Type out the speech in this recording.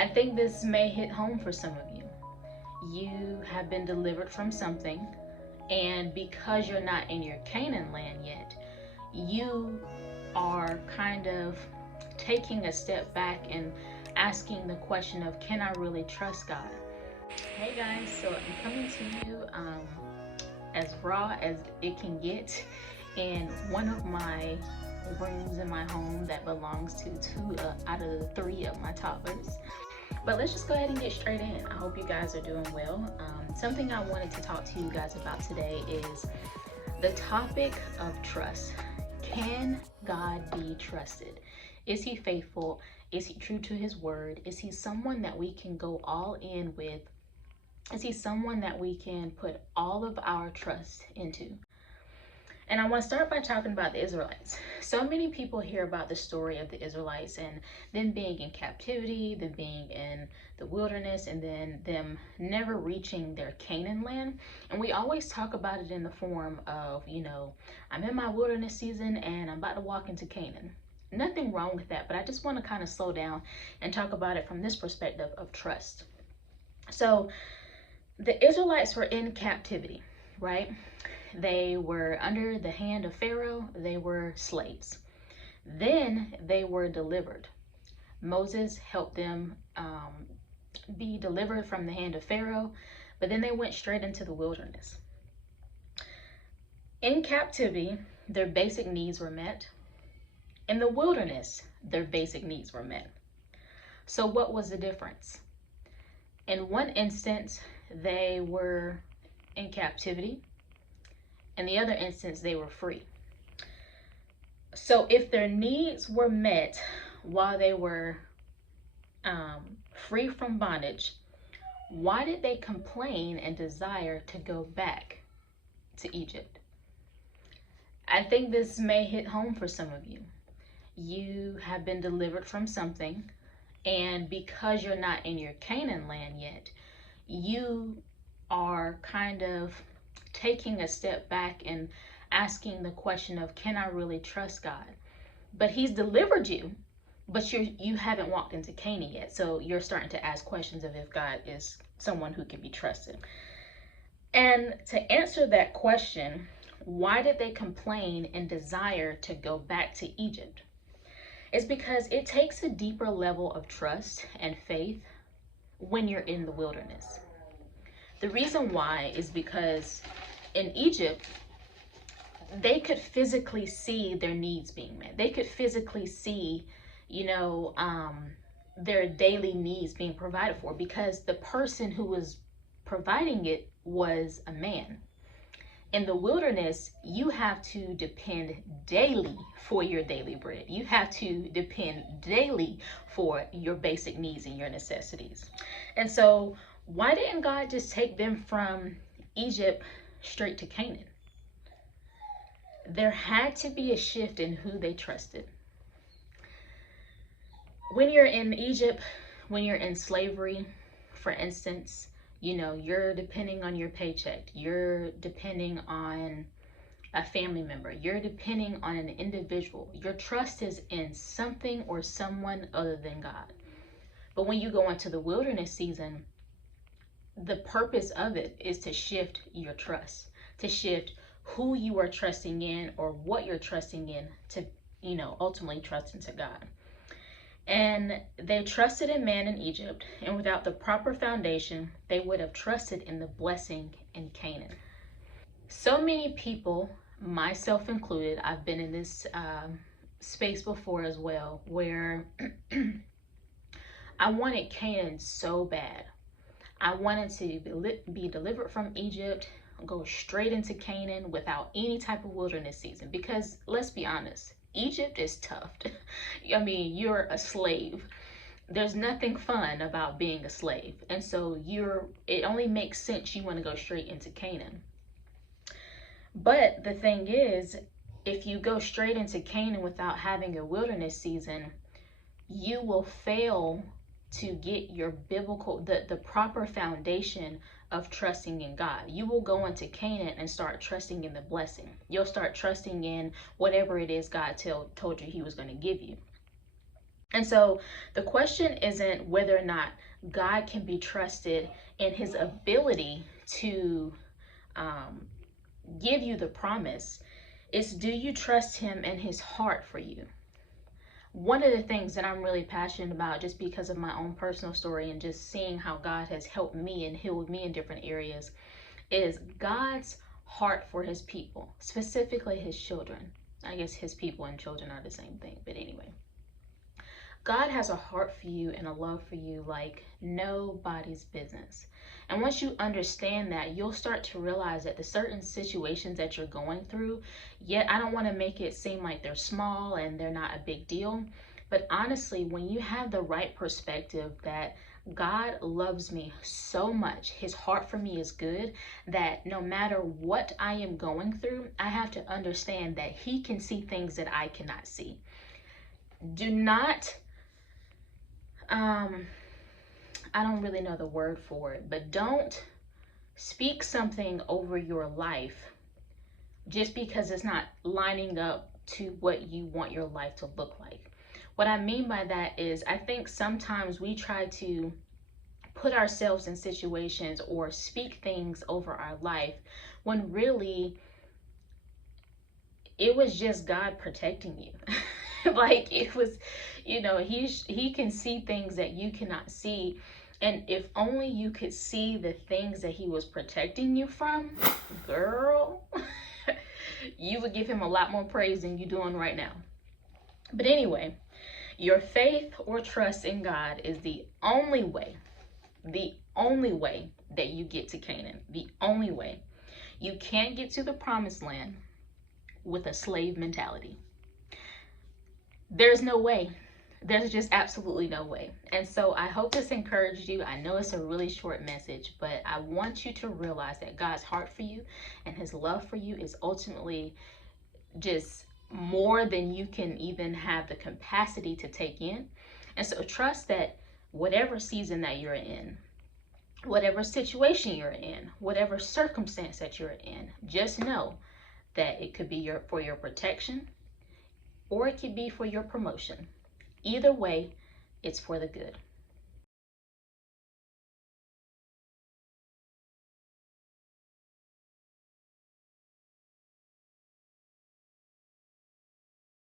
I think this may hit home for some of you. You have been delivered from something, and because you're not in your Canaan land yet, you are kind of taking a step back and asking the question of, can I really trust God? Hey guys, so I'm coming to you as raw as it can get in one of my rooms in my home that belongs to two out of the three of my toddlers. But let's just go ahead and get straight in. I hope you guys are doing well. Something I wanted to talk to you guys about today is the topic of trust. Can God be trusted? Is he faithful? Is he true to his word? Is he someone that we can go all in with? Is he someone that we can put all of our trust into? And I want to start by talking about the Israelites. So many people hear about the story of the Israelites and them being in captivity, them being in the wilderness, and then them never reaching their Canaan land. And we always talk about it in the form of, I'm in my wilderness season and I'm about to walk into Canaan. Nothing wrong with that, but I just want to kind of slow down and talk about it from this perspective of trust. So the Israelites were in captivity, right? They were under the hand of Pharaoh. They were slaves. Then they were delivered. Moses helped them be delivered from the hand of Pharaoh, but then they went straight into the wilderness. In captivity, their basic needs were met. In the wilderness, their basic needs were met. So what was the difference? In one instance, they were in captivity. In the other instance, they were free. So if their needs were met while they were free from bondage, why did they complain and desire to go back to Egypt? I think this may hit home for some of you. You have been delivered from something, and because you're not in your Canaan land yet, you are kind of taking a step back and asking the question of, can I really trust God? But he's delivered you, but you haven't walked into Canaan yet. So you're starting to ask questions of if God is someone who can be trusted. And to answer that question, why did they complain and desire to go back to Egypt? It's because it takes a deeper level of trust and faith when you're in the wilderness. The reason why is because in Egypt, they could physically see their needs being met. They could physically see, their daily needs being provided for, because the person who was providing it was a man. In the wilderness, you have to depend daily for your daily bread. You have to depend daily for your basic needs and your necessities. And so why didn't God just take them from Egypt straight to Canaan? There had to be a shift in who they trusted. When you're in Egypt, when you're in slavery, for instance, you're depending on your paycheck. You're depending on a family member. You're depending on an individual. Your trust is in something or someone other than God. But when you go into the wilderness season, the purpose of it is to shift your trust, to shift who you are trusting in or what you're trusting in to, ultimately trust into God. And they trusted in man in Egypt, and without the proper foundation, they would have trusted in the blessing in Canaan. So many people, myself included, I've been in this space before as well, where I wanted Canaan so bad. I wanted to be delivered from Egypt, go straight into Canaan without any type of wilderness season. Because let's be honest, Egypt is tough. I mean, you're a slave. There's nothing fun about being a slave. And so it only makes sense you want to go straight into Canaan. But the thing is, if you go straight into Canaan without having a wilderness season, you will fail to get your the proper foundation of trusting in God. You will go into Canaan and start trusting in the blessing. You'll start trusting in whatever it is God told you he was going to give you. And so the question isn't whether or not God can be trusted in his ability to um, give you the promise. It's, do you trust him in his heart for you? One of the things that I'm really passionate about, just because of my own personal story and just seeing how God has helped me and healed me in different areas, is God's heart for his people, specifically his children. I guess his people and children are the same thing, but anyway. God has a heart for you and a love for you like nobody's business. And once you understand that, you'll start to realize that the certain situations that you're going through, yet I don't want to make it seem like they're small and they're not a big deal. But honestly, when you have the right perspective that God loves me so much, his heart for me is good, that no matter what I am going through, I have to understand that he can see things that I cannot see. Do not I don't really know the word for it, but don't speak something over your life just because it's not lining up to what you want your life to look like. What I mean by that is, I think sometimes we try to put ourselves in situations or speak things over our life when really it was just God protecting you. Like, it was, he can see things that you cannot see. And if only you could see the things that he was protecting you from, girl, you would give him a lot more praise than you're doing right now. But anyway, your faith or trust in God is the only way that you get to Canaan. The only way. You can't get to the promised land with a slave mentality. There's no way. There's just absolutely no way. And so I hope this encouraged you. I know it's a really short message, but I want you to realize that God's heart for you and his love for you is ultimately just more than you can even have the capacity to take in. And so trust that whatever season that you're in, whatever situation you're in, whatever circumstance that you're in, just know that it could be for your protection, or it could be for your promotion. Either way, it's for the good.